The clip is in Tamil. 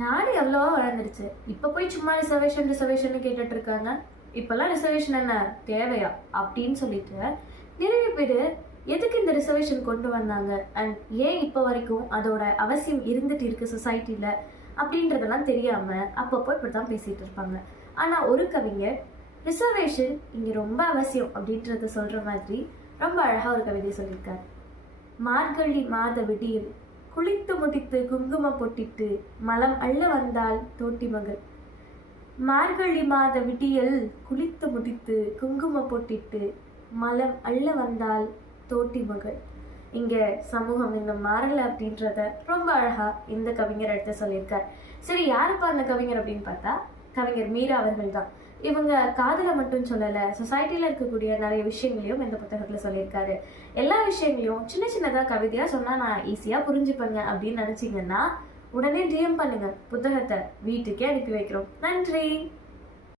நாடு எவ்வளவோ வளர்ந்துருச்சு. இப்ப போய் சும்மா ரிசர்வேஷன் ரிசர்வேஷன் கேட்டுட்டு இருக்காங்க. இப்பெல்லாம் ரிசர்வேஷன் என்ன தேவையா அப்படின்னு சொல்லிட்டு நிறைய பேர் எதுக்கு இந்த ரிசர்வேஷன் கொண்டு வந்தாங்க அண்ட் ஏன் இப்போ வரைக்கும் அதோட அவசியம் இருந்துட்டு இருக்கு சொசைட்டில அப்படின்றதெல்லாம் தெரியாம அப்பப்போ இப்படிதான் பேசிட்டு இருப்பாங்க. ஆனா ஒரு கவிஞர் ரிசர்வேஷன் இங்க ரொம்ப அவசியம் அப்படின்றத சொல்ற மாதிரி ரொம்ப அழகா ஒரு கவிதை சொல்லியிருக்காரு. மார்கழி மாத விடியில் குளித்து முடித்து குங்கும பொட்டிட்டு மலம் அள்ள வந்தாள் தோட்டி மகள். மார்கழி மாத விடியல் குளித்து முடித்து குங்கும பொட்டிட்டு மலம் அள்ள வந்தாள் தோட்டி மகள். இங்க சமூகம் இன்னும் மாறல அப்படின்றத ரொம்ப அழகா இந்த கவிஞர் எடுத்து சொல்லியிருக்கார். சரி, யாருப்பா அந்த கவிஞர் அப்படின்னு பார்த்தா கவிஞர் மீரா அவர்கள் தான். இவங்க காதலை மட்டும் சொல்லல, சொசைட்டில இருக்கக்கூடிய நிறைய விஷயங்களையும் இந்த புத்தகத்துல சொல்லியிருக்காரு. எல்லா விஷயங்களையும் சின்ன சின்னதா கவிதையா சொன்னா நான் ஈஸியா புரிஞ்சுப்பேங்க அப்படின்னு நினைச்சீங்கன்னா உடனே டிஎம் பண்ணுங்க. புத்தகத்தை வீட்டுக்கே அனுப்பி வைக்கிறோம். நன்றி.